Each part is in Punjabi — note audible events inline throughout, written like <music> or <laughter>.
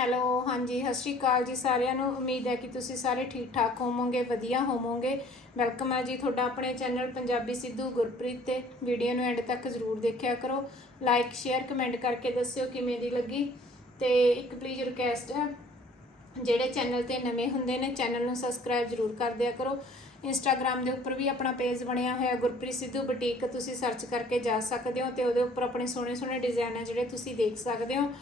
ਹੈਲੋ, ਹਾਂਜੀ, ਸਤਿ ਸ਼੍ਰੀ ਅਕਾਲ ਜੀ ਸਾਰਿਆਂ ਨੂੰ। ਉਮੀਦ ਹੈ ਕਿ ਤੁਸੀਂ ਸਾਰੇ ਠੀਕ ਠਾਕ ਹੋਵੋਗੇ, ਵਧੀਆ ਹੋਵੋਗੇ। ਵੈਲਕਮ ਹੈ ਜੀ ਤੁਹਾਡਾ ਆਪਣੇ ਚੈਨਲ ਪੰਜਾਬੀ ਸਿੱਧੂ ਗੁਰਪ੍ਰੀਤ ਤੇ। ਵੀਡੀਓ ਨੂੰ ਐਂਡ ਤੱਕ ਜ਼ਰੂਰ ਦੇਖਿਆ ਕਰੋ। ਲਾਈਕ ਸ਼ੇਅਰ ਕਮੈਂਟ ਕਰਕੇ ਦੱਸਿਓ ਕਿਵੇਂ ਦੀ ਲੱਗੀ। ਤੇ ਇੱਕ ਪਲੀਜ਼ ਰਿਕਵੈਸਟ ਹੈ, ਜਿਹੜੇ ਚੈਨਲ ਤੇ ਨਵੇਂ ਹੁੰਦੇ ਨੇ, ਚੈਨਲ ਨੂੰ ਸਬਸਕ੍ਰਾਈਬ ਜ਼ਰੂਰ ਕਰ ਦਿਆ ਕਰੋ। ਇੰਸਟਾਗ੍ਰam ਦੇ ਉੱਪਰ ਵੀ ਆਪਣਾ ਪੇਜ ਬਣਿਆ ਹੋਇਆ, ਗੁਰਪ੍ਰੀਤ ਸਿੱਧੂ ਬੁਟੀਕ, ਤੁਸੀਂ ਸਰਚ ਕਰਕੇ ਜਾ ਸਕਦੇ ਹੋ ਤੇ ਉਹਦੇ ਉੱਪਰ ਆਪਣੇ ਸੋਹਣੇ ਸੋਹਣੇ ਡਿਜ਼ਾਈਨ ਆ ਜਿਹੜੇ ਤੁਸੀਂ ਦੇਖ ਸਕਦੇ ਹੋ।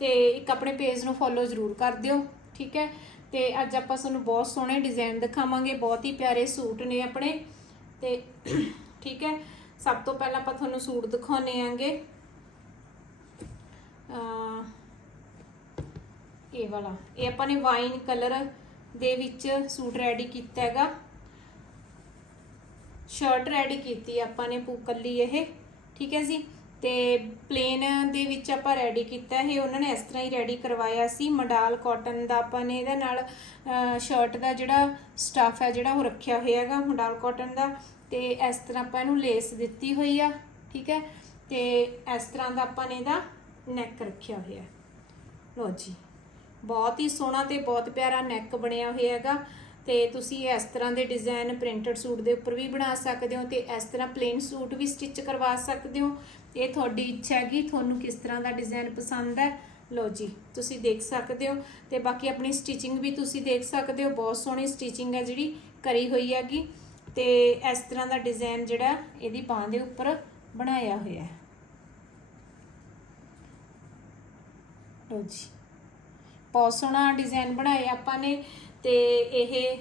ਤੇ ਇੱਕ ਆਪਣੇ ਪੇਜ ਨੂੰ ਫੋਲੋ ਜ਼ਰੂਰ ਕਰ ਦਿਓ, ਠੀਕ ਹੈ? ਤੇ ਅੱਜ ਆਪਾਂ ਤੁਹਾਨੂੰ ਬਹੁਤ ਸੋਹਣੇ ਡਿਜ਼ਾਈਨ ਦਿਖਾਵਾਂਗੇ, ਬਹੁਤ ਹੀ ਪਿਆਰੇ ਸੂਟ ਨੇ ਆਪਣੇ, ਤੇ <coughs> ਠੀਕ ਹੈ? ਸਭ ਤੋਂ ਪਹਿਲਾਂ ਆਪਾਂ ਤੁਹਾਨੂੰ ਸੂਟ ਦਿਖਾਉਣੇ ਆਂਗੇ। ਇਹ ਵਾਲਾ, ਇਹ ਆਪਾਂ ਨੇ ਵਾਈਨ ਕਲਰ ਦੇ ਵਿੱਚ ਸੂਟ ਰੈਡੀ ਕੀਤਾ ਹੈਗਾ। ਸ਼ਰਟ ਰੈਡੀ ਕੀਤੀ ਆਪਾਂ ਨੇ ਪੂਕਲੀ ਇਹ, ਠੀਕ ਹੈ ਜੀ? ਤੇ ਪਲੇਨ ਦੇ ਵਿੱਚ ਆਪਾਂ ਰੈਡੀ ਕੀਤਾ ਇਹ, ਉਹਨਾਂ ਨੇ ਇਸ ਤਰ੍ਹਾਂ ਹੀ ਰੈਡੀ ਕਰਵਾਇਆ ਸੀ। ਮਡਾਲ ਕਾਟਨ ਦਾ ਆਪਾਂ ਨੇ ਇਹਦੇ ਨਾਲ ਸ਼ਰਟ ਦਾ ਜਿਹੜਾ ਸਟਫ ਹੈ, ਜਿਹੜਾ ਉਹ ਰੱਖਿਆ ਹੋਇਆ ਹੈਗਾ, ਮਡਾਲ ਕਾਟਨ ਦਾ। ਤੇ ਇਸ ਤਰ੍ਹਾਂ ਆਪਾਂ ਇਹਨੂੰ ਲੇਸ ਦਿੱਤੀ ਹੋਈ ਆ, ਠੀਕ ਹੈ? ਤੇ ਇਸ ਤਰ੍ਹਾਂ ਦਾ ਆਪਾਂ ਨੇ ਇਹਦਾ ਨੈਕ ਰੱਖਿਆ ਹੋਇਆ। ਲੋ ਜੀ, ਬਹੁਤ ਹੀ ਸੋਹਣਾ ਤੇ ਬਹੁਤ ਪਿਆਰਾ ਨੈਕ ਬਣਿਆ ਹੋਇਆ ਹੈਗਾ। ਤੇ ਤੁਸੀਂ ਇਸ ਤਰ੍ਹਾਂ ਦੇ ਡਿਜ਼ਾਈਨ ਪ੍ਰਿੰਟਡ ਸੂਟ ਦੇ ਉੱਪਰ ਵੀ ਬਣਾ ਸਕਦੇ ਹੋ ਤੇ ਇਸ ਤਰ੍ਹਾਂ ਪਲੇਨ ਸੂਟ ਵੀ ਸਟਿਚ ਕਰਵਾ ਸਕਦੇ ਹੋ। ਇਹ ਤੁਹਾਡੀ ਇੱਛਾ ਹੈਗੀ, ਤੁਹਾਨੂੰ ਕਿਸ ਤਰ੍ਹਾਂ ਦਾ ਡਿਜ਼ਾਈਨ ਪਸੰਦ ਹੈ? ਲੋ ਜੀ, ਤੁਸੀਂ ਦੇਖ ਸਕਦੇ ਹੋ ਤੇ ਬਾਕੀ ਆਪਣੀ ਸਟਿਚਿੰਗ ਵੀ ਤੁਸੀਂ ਦੇਖ ਸਕਦੇ ਹੋ। ਬਹੁਤ ਸੋਹਣੀ ਸਟਿਚਿੰਗ ਹੈ ਜਿਹੜੀ ਕਰੀ ਹੋਈ ਹੈਗੀ ਤੇ ਇਸ ਤਰ੍ਹਾਂ ਦਾ ਡਿਜ਼ਾਈਨ ਜਿਹੜਾ ਇਹਦੀ ਬਾਹ ਦੇ ਉੱਪਰ ਬਣਾਇਆ ਹੋਇਆ ਹੈ। ਲੋ ਜੀ, ਬਹੁਤ ਸੋਹਣਾ ਡਿਜ਼ਾਈਨ ਬਣਾਇਆ ਆਪਾਂ ਨੇ। ਤੇ ਇਹ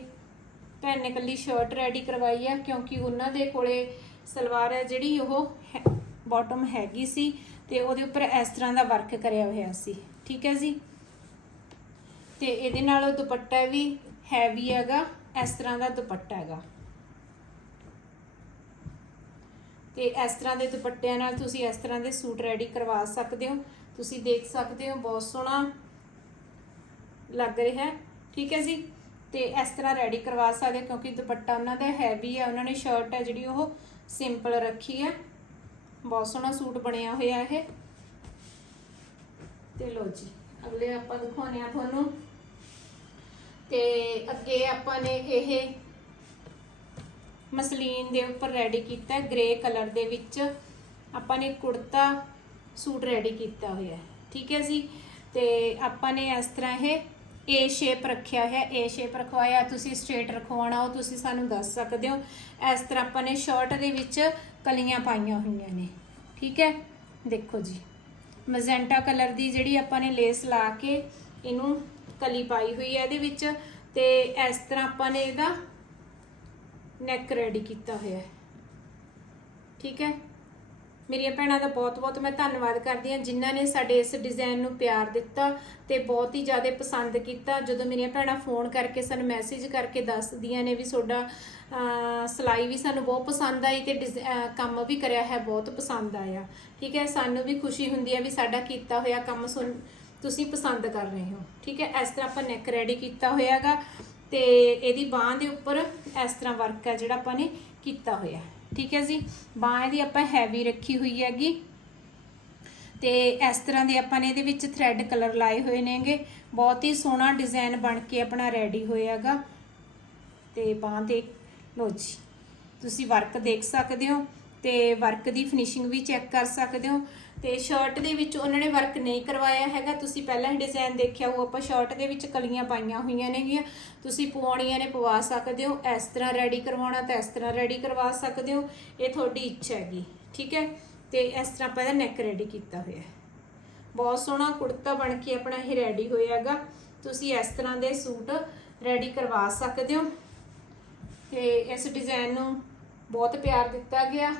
ਭੈਣ ਨੇ ਕੱਲੀ ਸ਼ਰਟ ਰੈਡੀ ਕਰਵਾਈ ਆ, ਕਿਉਂਕਿ ਉਹਨਾਂ ਦੇ ਕੋਲੇ ਸਲਵਾਰ ਹੈ ਜਿਹੜੀ ਉਹ ਬਾਟਮ ਹੈਗੀ ਸੀ ਤੇ ਉਹਦੇ ਉੱਪਰ ਇਸ ਤਰ੍ਹਾਂ ਦਾ ਵਰਕ ਕਰਿਆ ਹੋਇਆ ਸੀ, ਠੀਕ ਹੈ ਜੀ? ਤੇ ਇਹਦੇ ਨਾਲ ਦੁਪੱਟਾ ਵੀ ਹੈਵੀ ਹੈਗਾ, ਇਸ ਤਰ੍ਹਾਂ ਦਾ ਦੁਪੱਟਾ ਹੈਗਾ। ਤੇ ਇਸ ਤਰ੍ਹਾਂ ਦੇ ਦੁਪੱਟਿਆਂ ਨਾਲ ਤੁਸੀਂ ਇਸ ਤਰ੍ਹਾਂ ਦੇ ਸੂਟ ਰੈਡੀ ਕਰਵਾ ਸਕਦੇ ਹੋ। ਤੁਸੀਂ ਦੇਖ ਸਕਦੇ ਹੋ, ਬਹੁਤ ਸੋਹਣਾ ਲੱਗ ਰਿਹਾ ਹੈ ਠੀਕ ਹੈ ਜੀ? ਤੇ ਇਸ ਤਰ੍ਹਾਂ ਰੈਡੀ ਕਰਵਾ ਸਕਦੇ ਕਿਉਂਕਿ ਦੁਪੱਟਾ ਉਹਨਾਂ ਦਾ ਹੈਵੀ ਹੈ ਉਹਨਾਂ ਨੇ ਸ਼ਰਟ ਹੈ ਜਿਹੜੀ ਉਹ ਸਿੰਪਲ ਰੱਖੀ ਹੈ ਬਹੁਤ ਸੋਹਣਾ ਸੂਟ ਬਣਿਆ ਹੋਇਆ ਇਹ। ਤੇ ਲੋ ਜੀ, ਅਗਲੇ ਆਪਾਂ ਦਿਖਾਉਣੇ ਆ ਤੁਹਾਨੂੰ। ਤੇ ਅੱਗੇ ਆਪਾਂ ਨੇ ਇਹ ਮਸਲੀਨ ਦੇ ਉੱਪਰ ਰੈਡੀ ਕੀਤਾ ਗ੍ਰੇ ਕਲਰ ਦੇ ਵਿੱਚ ਆਪਾਂ ਨੇ ਕੁੜਤਾ ਸੂਟ ਰੈਡੀ ਕੀਤਾ ਹੋਇਆ, ਠੀਕ ਹੈ ਜੀ? ਤੇ ਆਪਾਂ ਨੇ ਇਸ ਤਰ੍ਹਾਂ ਇਹ ਏ ਸ਼ੇਪ ਰੱਖਿਆ ਹੈ ਏ ਸ਼ੇਪ ਰਖਵਾਇਆ, ਤੁਸੀਂ ਸਟ੍ਰੇਟ ਰਖਵਾਉਣਾ, ਉਹ ਤੁਸੀਂ ਸਾਨੂੰ ਦੱਸ ਸਕਦੇ ਹੋ। ਇਸ ਤਰ੍ਹਾਂ ਆਪਾਂ ਨੇ ਸ਼ਰਟ ਦੇ ਵਿੱਚ ਕਲੀਆਂ ਪਾਈਆਂ ਹੋਈਆਂ ਨੇ। ਠੀਕ ਹੈ? ਦੇਖੋ ਜੀ। ਮੈਜੈਂਟਾ ਕਲਰ ਦੀ ਜਿਹੜੀ ਆਪਾਂ ਨੇ ਲੇਸ ਲਾ ਕੇ ਇਹਨੂੰ ਕਲੀ ਪਾਈ ਹੋਈ ਹੈ ਇਹਦੇ ਵਿੱਚ ਤੇ ਇਸ ਤਰ੍ਹਾਂ ਆਪਾਂ ਨੇ ਇਹਦਾ ਨੈਕ ਰੈਡੀ ਕੀਤਾ ਹੋਇਆ ਹੈ। ਠੀਕ ਹੈ? ਮੇਰੀਆਂ ਭੈਣਾਂ ਦਾ ਬਹੁਤ-ਬਹੁਤ ਮੈਂ ਧੰਨਵਾਦ ਕਰਦੀ ਹਾਂ ਜਿਨ੍ਹਾਂ ਨੇ ਸਾਡੇ ਇਸ ਡਿਜ਼ਾਈਨ ਨੂੰ ਪਿਆਰ ਦਿੱਤਾ ਤੇ ਬਹੁਤ ਹੀ ਜ਼ਿਆਦਾ ਪਸੰਦ ਕੀਤਾ। ਜਦੋਂ ਮੇਰੀਆਂ ਭੈਣਾਂ ਫੋਨ ਕਰਕੇ ਸਾਨੂੰ ਮੈਸੇਜ ਕਰਕੇ ਦੱਸਦੀਆਂ ਨੇ ਵੀ ਤੁਹਾਡਾ ਅਹ, ਸਿਲਾਈ ਵੀ ਸਾਨੂੰ ਬਹੁਤ ਪਸੰਦ ਆਈ ਤੇ ਡਿਜ਼- ਕੰਮ ਵੀ ਕਰਿਆ ਹੈ ਬਹੁਤ ਪਸੰਦ ਆਇਆ। ਠੀਕ ਹੈ ਸਾਨੂੰ ਵੀ ਖੁਸ਼ੀ ਹੁੰਦੀ ਹੈ ਵੀ ਸਾਡਾ ਕੀਤਾ ਹੋਇਆ ਕੰਮ ਸੁਣ ਤੁਸੀਂ ਪਸੰਦ ਕਰ ਰਹੇ ਹੋ। ਠੀਕ ਹੈ ਇਸ ਤਰ੍ਹਾਂ ਆਪਾਂ ਨੈਕ ਰੈਡੀ ਕੀਤਾ ਹੋਇਆਗਾ ਤੇ ਇਹਦੀ ਬਾਹ ਦੇ ਉੱਪਰ ਇਸ ਤਰ੍ਹਾਂ ਵਰਕ ਹੈ ਜਿਹੜਾ ਆਪਾਂ ਨੇ ਕੀਤਾ ਹੋਇਆ ਠੀਕ ਹੈ ਜੀ? ਬਾਹ ਇਹਦੀ ਆਪਾਂ ਹੈਵੀ ਰੱਖੀ ਹੋਈ ਹੈਗੀ। ਤੇ ਇਸ ਤਰ੍ਹਾਂ ਦੇ ਆਪਾਂ ਨੇ ਇਹਦੇ ਵਿੱਚ ਥ੍ਰੈਡ ਕਲਰ ਲਾਏ ਹੋਏ ਨੇਗੇ। ਬਹੁਤ ਹੀ ਸੋਹਣਾ ਡਿਜ਼ਾਈਨ ਬਣ ਕੇ ਆਪਣਾ ਰੈਡੀ ਹੋਇਆਗਾ। ਤੇ ਬਾਹ ਦੇ ਲੋ ਜੀ। ਤੁਸੀਂ ਵਰਕ ਦੇਖ ਸਕਦੇ ਹੋ। ਤੇ ਵਰਕ ਦੀ ਫਿਨਿਸ਼ਿੰਗ ਵੀ ਚੈੱਕ ਕਰ ਸਕਦੇ ਹੋ। ਤੇ ਸ਼ਰਟ ਦੇ ਵਿੱਚ ਉਹਨਾਂ ਨੇ ਵਰਕ ਨਹੀਂ ਕਰਵਾਇਆ ਹੈਗਾ। ਤੁਸੀਂ ਪਹਿਲਾਂ ਹੀ ਡਿਜ਼ਾਈਨ ਦੇਖਿਆ ਉਹ ਆਪਾਂ ਸ਼ਰਟ ਦੇ ਵਿੱਚ ਕਲੀਆਂ ਪਾਈਆਂ ਹੋਈਆਂ ਨੇਗੀਆਂ। ਤੁਸੀਂ ਪਵਾਉਣੀਆਂ ਨੇ, ਪਵਾ ਸਕਦੇ ਹੋ। ਇਸ ਤਰ੍ਹਾਂ ਰੈਡੀ ਕਰਵਾਉਣਾ ਤਾਂ ਇਸ ਤਰ੍ਹਾਂ ਰੈਡੀ ਕਰਵਾ ਸਕਦੇ ਹੋ। ਇਹ ਤੁਹਾਡੀ ਇੱਛਾ ਹੈਗੀ, ਠੀਕ ਹੈ? ਤੇ ਇਸ ਤਰ੍ਹਾਂ ਆਪਾਂ ਇਹਦਾ ਨੈਕ ਰੈਡੀ ਕੀਤਾ ਹੋਇਆ ਹੈ। ਬਹੁਤ ਸੋਹਣਾ ਕੁੜਤਾ ਬਣ ਕੇ ਆਪਣਾ ਇਹ ਰੈਡੀ ਹੋਇਆ ਹੈਗਾ ਤੁਸੀਂ ਇਸ ਤਰ੍ਹਾਂ ਦੇ ਸੂਟ ਰੈਡੀ ਕਰਵਾ ਸਕਦੇ ਹੋ। ਤੇ ਇਸ ਡਿਜ਼ਾਈਨ ਨੂੰ ਬਹੁਤ ਪਿਆਰ ਦਿੱਤਾ ਗਿਆ।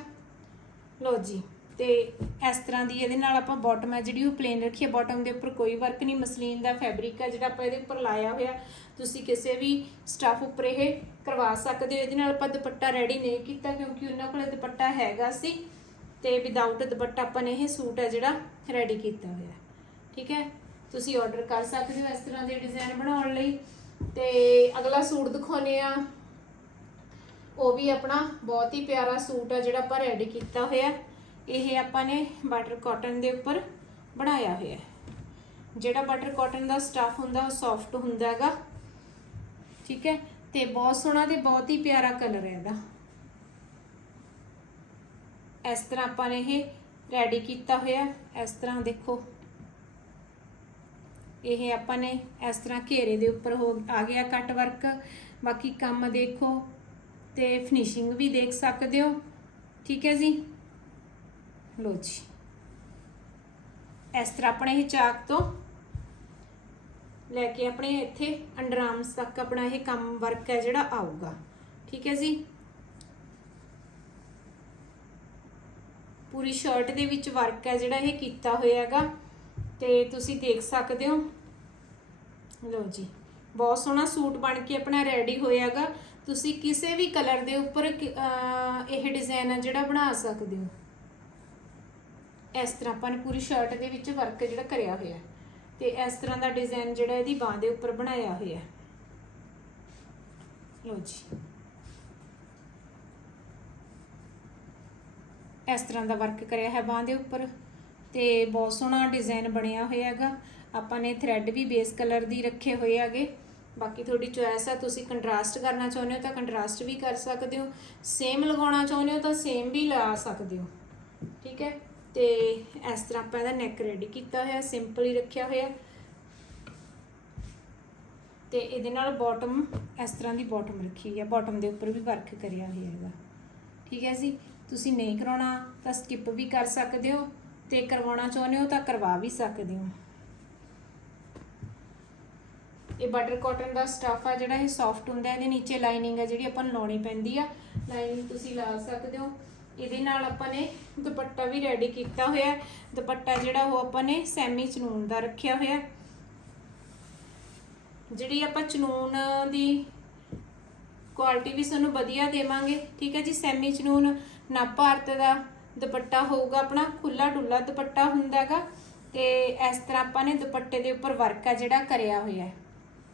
ਲੋ ਜੀ। ਤੇ ਇਸ ਤਰ੍ਹਾਂ ਦੀ ਇਹਦੇ ਨਾਲ ਆਪਾਂ ਬਾਟਮ ਹੈ, ਜਿਹੜੀ ਉਹ ਪਲੇਨ ਰੱਖੀ ਹੈ ਬਾਟਮ ਦੇ ਉੱਪਰ ਕੋਈ ਵਰਕ ਨਹੀਂ ਮਸਲੀਨ ਦਾ ਫੈਬਰਿਕ ਹੈ, ਜਿਹੜਾ ਆਪਾਂ ਇਹਦੇ ਉੱਪਰ ਲਾਇਆ ਹੋਇਆ, ਤੁਸੀਂ ਕਿਸੇ ਵੀ ਸਟਫ ਉੱਪਰ ਇਹ ਕਰਵਾ ਸਕਦੇ ਹੋ। ਇਹਦੇ ਨਾਲ ਆਪਾਂ ਦੁਪੱਟਾ ਰੈਡੀ ਨਹੀਂ ਕੀਤਾ ਕਿਉਂਕਿ ਉਹਨਾਂ ਕੋਲੇ ਦੁਪੱਟਾ ਹੈਗਾ ਸੀ ਤੇ ਵਿਦਆਊਟ ਦੁਪੱਟਾ ਆਪਾਂ ਨੇ ਇਹ ਸੂਟ ਹੈ ਜਿਹੜਾ ਰੈਡੀ ਕੀਤਾ ਹੋਇਆ ਠੀਕ ਹੈ? ਤੁਸੀਂ ਆਰਡਰ ਕਰ ਸਕਦੇ ਹੋ ਇਸ ਤਰ੍ਹਾਂ ਦੇ ਡਿਜ਼ਾਈਨ ਬਣਾਉਣ ਲਈ। ਤੇ ਅਗਲਾ ਸੂਟ ਦਿਖਾਉਨੇ ਆ ਉਹ ਵੀ ਆਪਣਾ ਬਹੁਤ ਹੀ ਪਿਆਰਾ ਸੂਟ ਆ ਜਿਹੜਾ ਆਪਾਂ ਰੈਡੀ ਕੀਤਾ ਹੋਇਆ ਇਹ ਆਪਾਂ ਨੇ ਬਟਰ ਕਾਟਨ ਦੇ ਉੱਪਰ ਬਣਾਇਆ ਹੋਇਆ ਜਿਹੜਾ ਬਟਰ ਕਾਟਨ ਦਾ ਸਟਫ ਹੁੰਦਾ, ਉਹ ਸੌਫਟ ਹੁੰਦਾ ਹੈਗਾ। ਠੀਕ ਹੈ? ਤੇ ਬਹੁਤ ਸੋਹਣਾ ਤੇ ਬਹੁਤ ਹੀ ਪਿਆਰਾ ਕਲਰ ਹੈ ਇਹਦਾ। ਇਸ ਤਰ੍ਹਾਂ ਆਪਾਂ ਨੇ ਇਹ ਰੈਡੀ ਕੀਤਾ ਹੋਇਆ ਇਸ ਤਰ੍ਹਾਂ ਦੇਖੋ। ਇਹ ਆਪਾਂ ਨੇ ਇਸ ਤਰ੍ਹਾਂ ਘੇਰੇ ਦੇ ਉੱਪਰ ਹੋ ਆ ਗਿਆ ਕੱਟ ਵਰਕ ਬਾਕੀ ਕੰਮ ਦੇਖੋ ਤੇ ਫਿਨਿਸ਼ਿੰਗ ਵੀ ਦੇਖ ਸਕਦੇ ਹੋ। ਠੀਕ ਹੈ ਜੀ? ਲੋ ਜੀ। ਇਸ ਤਰ੍ਹਾਂ ਆਪਣੇ ਇਹ ਚਾਕ ਤੋਂ ਲੈ ਕੇ ਆਪਣੇ ਇੱਥੇ ਅੰਡਰ ਆਰਮਸ ਤੱਕ ਆਪਣਾ ਇਹ ਕੰਮ ਵਰਕ ਹੈ ਜਿਹੜਾ ਆਊਗਾ। ਠੀਕ ਹੈ ਜੀ? ਪੂਰੀ ਸ਼ਰਟ ਦੇ ਵਿੱਚ ਵਰਕ ਹੈ ਜਿਹੜਾ ਇਹ ਕੀਤਾ ਹੋਇਆ ਹੈਗਾ ਤੇ ਤੁਸੀਂ ਦੇਖ ਸਕਦੇ ਹੋ। ਲਓ ਜੀ। ਬਹੁਤ ਸੋਹਣਾ ਸੂਟ ਬਣ ਕੇ ਆਪਣਾ ਰੈਡੀ ਹੋਇਆਗਾ। ਤੁਸੀਂ ਕਿਸੇ ਵੀ ਕਲਰ ਦੇ ਉੱਪਰ ਇਹ ਡਿਜ਼ਾਈਨ ਹੈ ਜਿਹੜਾ ਬਣਾ ਸਕਦੇ ਹੋ। ਇਸ ਤਰ੍ਹਾਂ ਆਪਾਂ ਨੇ ਪੂਰੀ ਸ਼ਰਟ ਦੇ ਵਿੱਚ ਵਰਕ ਜਿਹੜਾ ਕਰਿਆ ਹੋਇਆ ਹੈ। ਤੇ ਇਸ ਤਰ੍ਹਾਂ ਦਾ ਡਿਜ਼ਾਈਨ ਜਿਹੜਾ ਇਹਦੀ ਬਾਹ ਦੇ ਉੱਪਰ ਬਣਾਇਆ ਹੋਇਆ ਹੈ। ਜੀ। ਇਸ ਤਰ੍ਹਾਂ ਦਾ ਵਰਕ ਕਰਿਆ ਹੈ ਬਾਹ ਦੇ ਉੱਪਰ ਤੇ ਬਹੁਤ ਸੋਹਣਾ ਡਿਜ਼ਾਈਨ ਬਣਿਆ ਹੋਇਆ ਹੈਗਾ। ਆਪਾਂ ਨੇ ਥ੍ਰੈਡ ਵੀ ਬੇਸ ਕਲਰ ਦੀ ਰੱਖੇ ਹੋਏ ਹੈਗੇ। ਬਾਕੀ ਤੁਹਾਡੀ ਚੋਇਸ ਹੈ, ਤੁਸੀਂ ਕੰਟਰਾਸਟ ਕਰਨਾ ਚਾਹੁੰਦੇ ਹੋ ਤਾਂ ਕੰਟਰਾਸਟ ਵੀ ਕਰ ਸਕਦੇ ਹੋ। ਸੇਮ ਲਗਾਉਣਾ ਚਾਹੁੰਦੇ ਹੋ ਤਾਂ ਸੇਮ ਵੀ ਲਾ ਸਕਦੇ ਹੋ। ਠੀਕ ਹੈ? ਤੇ ਇਸ ਤਰ੍ਹਾਂ ਆਪਾਂ ਇਹਦਾ ਨੈਕ ਰੈਡੀ ਕੀਤਾ ਹੋਇਆ ਸਿੰਪਲ ਹੀ ਰੱਖਿਆ ਹੋਇਆ। ਤੇ ਇਹਦੇ ਨਾਲ ਬਾਟਮ ਇਸ ਤਰ੍ਹਾਂ ਦੀ ਬਾਟਮ ਰੱਖੀ ਹੈ ਬਾਟਮ ਦੇ ਉੱਪਰ ਵੀ ਵਰਕ ਕਰਿਆ ਹੋਇਆ ਹੈਗਾ ਠੀਕ ਹੈ ਜੀ? ਤੁਸੀਂ ਨਹੀਂ ਕਰਾਉਣਾ ਤਾਂ ਸਕਿਪ ਵੀ ਕਰ ਸਕਦੇ ਹੋ ਤੇ ਕਰਵਾਉਣਾ ਚਾਹੁੰਦੇ ਹੋ ਤਾਂ ਕਰਵਾ ਵੀ ਸਕਦੇ ਹੋ। ਇਹ ਬਟਰ ਕਾਟਨ ਦਾ ਸਟਫ ਆ ਜਿਹੜਾ ਇਹ ਸੌਫਟ ਹੁੰਦਾ, ਇਹਦੇ ਨੀਚੇ ਲਾਈਨਿੰਗ ਆ ਜਿਹੜੀ ਆਪਾਂ ਨੂੰ ਲਾਉਣੀ ਪੈਂਦੀ ਆ। ਲਾਈਨਿੰਗ ਤੁਸੀਂ ਲਾ ਸਕਦੇ ਹੋ। ਇਹਦੇ ਨਾਲ ਆਪਾਂ ਨੇ ਦੁਪੱਟਾ ਵੀ ਰੈਡੀ ਕੀਤਾ ਹੋਇਆ ਦੁਪੱਟਾ ਜਿਹੜਾ ਉਹ ਆਪਾਂ ਨੇ ਸੈਮੀ ਚਨੂਨ ਦਾ ਰੱਖਿਆ ਹੋਇਆ ਜਿਹੜੀ ਆਪਾਂ ਚਨੂਨ ਦੀ ਕੁਆਲਿਟੀ ਵੀ ਤੁਹਾਨੂੰ ਵਧੀਆ ਦੇਵਾਂਗੇ, ਠੀਕ ਹੈ ਜੀ? ਸੈਮੀ ਚਨੂਨ, ਨਾ ਭਾਰਤ ਦਾ ਦੁਪੱਟਾ ਹੋਊਗਾ ਆਪਣਾ ਖੁੱਲਾ ਡੁੱਲਾ ਦੁਪੱਟਾ ਹੁੰਦਾ ਹੈਗਾ। ਤੇ ਇਸ ਤਰ੍ਹਾਂ ਆਪਾਂ ਨੇ ਦੁਪੱਟੇ ਦੇ ਉੱਪਰ ਵਰਕ ਆ ਜਿਹੜਾ ਕਰਿਆ ਹੋਇਆ ਹੈ।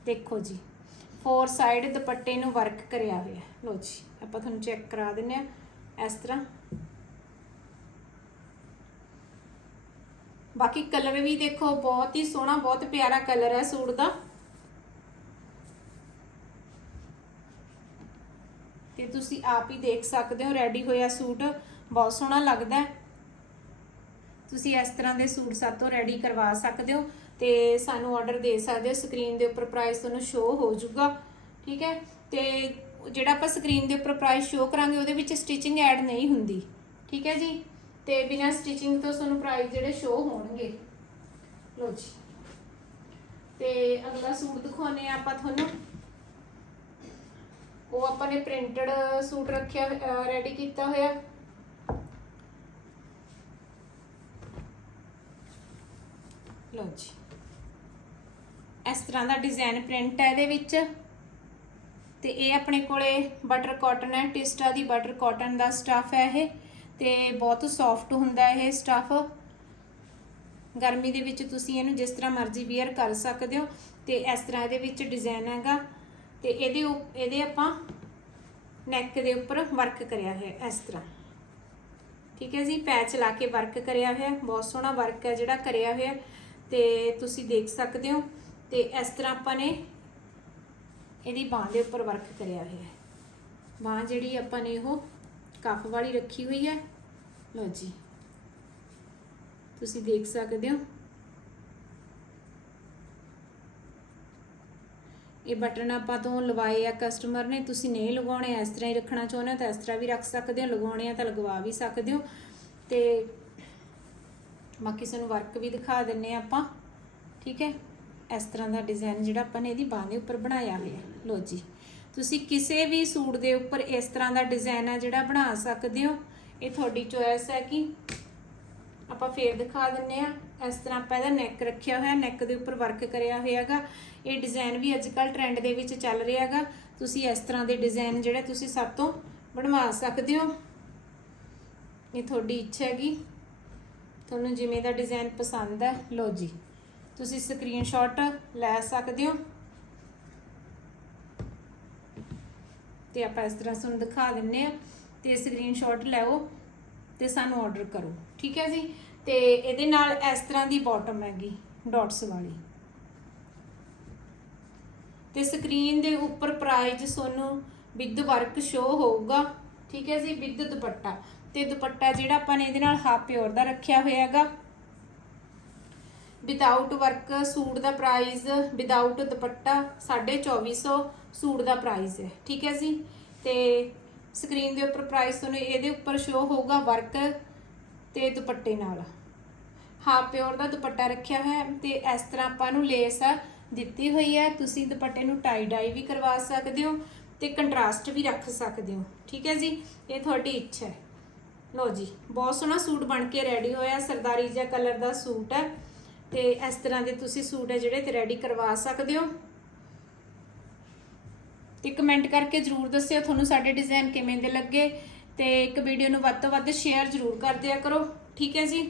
ਦੇਖੋ ਜੀ ਫੋਰ ਸਾਈਡ ਦੁਪੱਟੇ ਨੂੰ ਵਰਕ ਕਰਿਆ ਹੋਇਆ ਹੈ। ਲੋ ਜੀ, ਆਪਾਂ ਤੁਹਾਨੂੰ ਚੈੱਕ ਕਰਾ ਦਿੰਨੇ ਆ ਇਸ ਤਰ੍ਹਾਂ। ਬਾਕੀ ਕਲਰ ਵੀ ਦੇਖੋ, ਬਹੁਤ ਹੀ ਸੋਹਣਾ, ਬਹੁਤ ਪਿਆਰਾ ਕਲਰ ਹੈ ਸੂਟ ਦਾ। ਤੇ ਤੁਸੀਂ ਆਪ ਹੀ ਦੇਖ ਸਕਦੇ ਹੋ ਰੈਡੀ ਹੋਇਆ ਸੂਟ। ਬਹੁਤ ਸੋਹਣਾ ਲੱਗਦਾ ਹੈ। ਤੁਸੀਂ ਇਸ ਤਰ੍ਹਾਂ ਦੇ ਸੂਟ ਸਾਤੋਂ ਰੈਡੀ ਕਰਵਾ ਸਕਦੇ ਹੋ ਤੇ ਸਾਨੂੰ ਆਰਡਰ ਦੇ ਸਕਦੇ ਹੋ। ਸਕਰੀਨ ਦੇ ਉੱਪਰ ਪ੍ਰਾਈਸ ਤੁਹਾਨੂੰ ਸ਼ੋ ਹੋ ਜਾਊਗਾ। ਠੀਕ ਹੈ? ਤੇ ਜਿਹੜਾ ਆਪਾਂ ਸਕਰੀਨ ਦੇ ਉੱਪਰ ਪ੍ਰਾਈਸ ਸ਼ੋ ਕਰਾਂਗੇ, ਉਹਦੇ ਵਿੱਚ ਸਟਿਚਿੰਗ ਐਡ ਨਹੀਂ ਹੁੰਦੀ। ਠੀਕ ਹੈ ਜੀ? ਤੇ ਬਿਨਾਂ ਸਟਿਚਿੰਗ ਤੋਂ ਤੁਹਾਨੂੰ ਪ੍ਰਾਈਸ ਜਿਹੜੇ ਸ਼ੋ ਹੋਣਗੇ। ਲੋ ਜੀ। ਤੇ ਅਗਲਾ ਸੂਟ ਦਿਖਾਉਨੇ ਆ ਆਪਾਂ ਤੁਹਾਨੂੰ। ਉਹ ਆਪਾਂ ਨੇ ਪ੍ਰਿੰਟਡ ਸੂਟ ਰੱਖਿਆ ਰੈਡੀ ਕੀਤਾ ਹੋਇਆ। ਲਓ ਜੀ। ਇਸ ਤਰ੍ਹਾਂ ਦਾ ਡਿਜ਼ਾਈਨ ਪ੍ਰਿੰਟ ਹੈ ਇਹਦੇ ਵਿੱਚ। ਤੇ ਇਹ ਆਪਣੇ ਕੋਲੇ ਬਟਰ ਕਾਟਨ ਹੈ ਟਿਸਟਾ ਦੀ ਬਟਰ ਕਾਟਨ ਦਾ ਸਟਫ ਹੈ ਇਹ ਤੇ ਬਹੁਤ ਸੌਫਟ ਹੁੰਦਾ ਇਹ ਸਟਫ ਗਰਮੀ ਦੇ ਵਿੱਚ ਤੁਸੀਂ ਇਹਨੂੰ ਜਿਸ ਤਰ੍ਹਾਂ ਮਰਜ਼ੀ ਵੇਅਰ ਕਰ ਸਕਦੇ ਹੋ ਤੇ ਇਸ ਤਰ੍ਹਾਂ ਇਹਦੇ ਵਿੱਚ ਡਿਜ਼ਾਈਨ ਹੈਗਾ ਤੇ ਇਹਦੇ ਉਪ- ਇਹਦੇ ਆਪਾਂ ਨੈਕ ਦੇ ਉੱਪਰ ਵਰਕ ਕਰਿਆ ਹੋਇਆ ਇਸ ਤਰ੍ਹਾਂ। ਠੀਕ ਹੈ ਜੀ ਪੈਚ ਲਾ ਕੇ ਵਰਕ ਕਰਿਆ ਹੋਇਆ, ਬਹੁਤ ਸੋਹਣਾ ਵਰਕ ਹੈ ਜਿਹੜਾ ਕਰਿਆ ਹੋਇਆ ਤੇ ਤੁਸੀਂ ਦੇਖ ਸਕਦੇ ਹੋ ਤੇ ਇਸ ਤਰ੍ਹਾਂ ਆਪਾਂ ਨੇ ਇਹਦੀ ਬਾਹ ਦੇ ਉੱਪਰ ਵਰਕ ਕਰਿਆ ਹੋਇਆ ਹੈ। ਬਾਹ ਜਿਹੜੀ ਆਪਾਂ ਨੇ ਉਹ ਕਫ ਵਾਲੀ ਰੱਖੀ ਹੋਈ ਹੈ। ਲਓ ਜੀ। ਤੁਸੀਂ ਦੇਖ ਸਕਦੇ ਹੋ। ਇਹ ਬਟਨ ਆਪਾਂ ਤੋਂ ਲਵਾਏ ਆ ਕਸਟਮਰ ਨੇ। ਤੁਸੀਂ ਨਹੀਂ ਲਗਾਉਣੇ, ਇਸ ਤਰ੍ਹਾਂ ਹੀ ਰੱਖਣਾ ਚਾਹੁੰਦੇ ਹੋ ਤਾਂ ਇਸ ਤਰ੍ਹਾਂ ਵੀ ਰੱਖ ਸਕਦੇ ਹੋ। ਲਗਾਉਣੇ ਆ ਤਾਂ ਲਗਵਾ ਵੀ ਸਕਦੇ ਹੋ। ਤੇ ਬਾਕੀ ਸਾਨੂੰ ਵਰਕ ਵੀ ਦਿਖਾ ਦਿੰਨੇ ਆ ਆਪਾਂ। ਠੀਕ ਹੈ। ਇਸ ਤਰ੍ਹਾਂ ਦਾ ਡਿਜ਼ਾਈਨ ਜਿਹੜਾ ਆਪਾਂ ਨੇ ਇਹਦੀ ਬਾਹ ਦੇ ਉੱਪਰ ਬਣਾਇਆ ਹੋਇਆ ਲੋ ਜੀ। ਤੁਸੀਂ ਕਿਸੇ ਵੀ ਸੂਟ ਦੇ ਉੱਪਰ ਇਸ ਤਰ੍ਹਾਂ ਦਾ ਡਿਜ਼ਾਈਨ ਆ ਜਿਹੜਾ ਬਣਾ ਸਕਦੇ ਹੋ। ਇਹ ਤੁਹਾਡੀ ਚੋਇਸ ਹੈ ਕਿ ਆਪਾਂ ਫੇਰ ਦਿਖਾ ਦਿੰਨੇ ਆ। ਇਸ ਤਰ੍ਹਾਂ ਆਪਾਂ ਇਹਦਾ ਨੈਕ ਰੱਖਿਆ ਹੋਇਆ ਨੈਕ ਦੇ ਉੱਪਰ ਵਰਕ ਕਰਿਆ ਹੋਇਆਗਾ ਇਹ ਡਿਜ਼ਾਈਨ ਵੀ ਅੱਜ ਕੱਲ ਟ੍ਰੈਂਡ ਦੇ ਵਿੱਚ ਚੱਲ ਰਿਹਾਗਾ ਤੁਸੀਂ ਇਸ ਤਰ੍ਹਾਂ ਦੇ ਡਿਜ਼ਾਈਨ ਜਿਹੜੇ ਤੁਸੀਂ ਸਭ ਤੋਂ ਬਣਵਾ ਸਕਦੇ ਹੋ। ਇਹ ਤੁਹਾਡੀ ਇੱਛਾ ਹੈਗੀ। ਤੁਹਾਨੂੰ ਜਿਵੇਂ ਦਾ ਡਿਜ਼ਾਈਨ ਪਸੰਦ ਹੈ। ਲਓ ਜੀ। ਤੁਸੀਂ ਸਕਰੀਨਸ਼ਾਟ ਲੈ ਸਕਦੇ ਹੋ। ਤੇ ਆਪਾਂ ਇਸ ਤਰ੍ਹਾਂ ਤੁਹਾਨੂੰ ਦਿਖਾ ਦਿੰਨੇ ਆ ਤੇ ਸਕਰੀਨਸ਼ਾਟ ਲੈਓ ਤੇ ਸਾਨੂੰ ਆਰਡਰ ਕਰੋ। ਠੀਕ ਹੈ ਜੀ? ਤੇ ਇਹਦੇ ਨਾਲ ਇਸ ਤਰ੍ਹਾਂ ਦੀ ਬਾਟਮ ਹੈਗੀ ਡਾਟਸ ਵਾਲੀ। ਤੇ ਸਕਰੀਨ ਦੇ ਉੱਪਰ ਪ੍ਰਾਈਸ ਤੁਹਾਨੂੰ ਵਿਦ ਵਰਕ ਸ਼ੋ ਹੋਊਗਾ। ਠੀਕ ਹੈ ਜੀ? ਵਿਦ ਦੁਪੱਟਾ। ਤੇ ਦੁਪੱਟਾ ਜਿਹੜਾ ਆਪਾਂ ਨੇ ਇਹਦੇ ਨਾਲ ਹਾਫ ਪਿਓਰ ਦਾ ਰੱਖਿਆ ਹੋਇਆ ਹੈਗਾ। ਵਿਦਆਊਟ ਵਰਕ ਸੂਟ ਦਾ ਪ੍ਰਾਈਸ ਵਿਦਆਊਟ ਦੁਪੱਟਾ 2450 ਸੂਟ ਦਾ ਪ੍ਰਾਈਸ ਹੈ। ਠੀਕ ਹੈ ਜੀ? ਤੇ ਸਕਰੀਨ ਦੇ ਉੱਪਰ ਪ੍ਰਾਈਸ ਤੁਹਾਨੂੰ ਇਹਦੇ ਉੱਪਰ ਸ਼ੋ ਹੋਊਗਾ ਵਰਕ ਤੇ ਦੁਪੱਟੇ ਨਾਲ। ਹਾਫ ਪਿਓਰ ਦਾ ਦੁਪੱਟਾ ਰੱਖਿਆ ਹੋਇਆ ਹੈ ਤੇ ਇਸ ਤਰ੍ਹਾਂ ਆਪਾਂ ਨੂੰ ਲੇਸ ਦਿੱਤੀ ਹੋਈ ਹੈ। ਤੁਸੀਂ ਦੁਪੱਟੇ ਨੂੰ ਟਾਈ ਡਾਈ ਵੀ ਕਰਵਾ ਸਕਦੇ ਹੋ ਤੇ ਕੰਟਰਾਸਟ ਵੀ ਰੱਖ ਸਕਦੇ ਹੋ। ਠੀਕ ਹੈ ਜੀ? ਇਹ ਤੁਹਾਡੀ ਇੱਛਾ ਹੈ। ਲੋ ਜੀ, ਬਹੁਤ ਸੋਹਣਾ ਸੂਟ ਬਣ ਕੇ ਰੈਡੀ ਹੋਇਆ। ਸਰਦਾਰੀ ਜਿਹਾ ਕਲਰ ਦਾ ਸੂਟ ਹੈ। ਤੇ ਇਸ ਤਰ੍ਹਾਂ ਦੇ ਤੁਸੀਂ ਸੂਟ ਹੈ ਜਿਹੜੇ ਤੇ ਰੈਡੀ ਕਰਵਾ ਸਕਦੇ ਹੋ। ਤੇ ਕਮੈਂਟ ਕਰਕੇ ਜਰੂਰ ਦੱਸਿਓ ਤੁਹਾਨੂੰ ਸਾਡੇ ਡਿਜ਼ਾਈਨ ਕਿਵੇਂ ਦੇ ਲੱਗੇ ਤੇ ਇੱਕ ਵੀਡੀਓ ਨੂੰ ਵੱਧ ਤੋਂ ਵੱਧ ਸ਼ੇਅਰ ਜਰੂਰ ਕਰ ਦਿਆ ਕਰੋ। ਠੀਕ ਹੈ ਜੀ?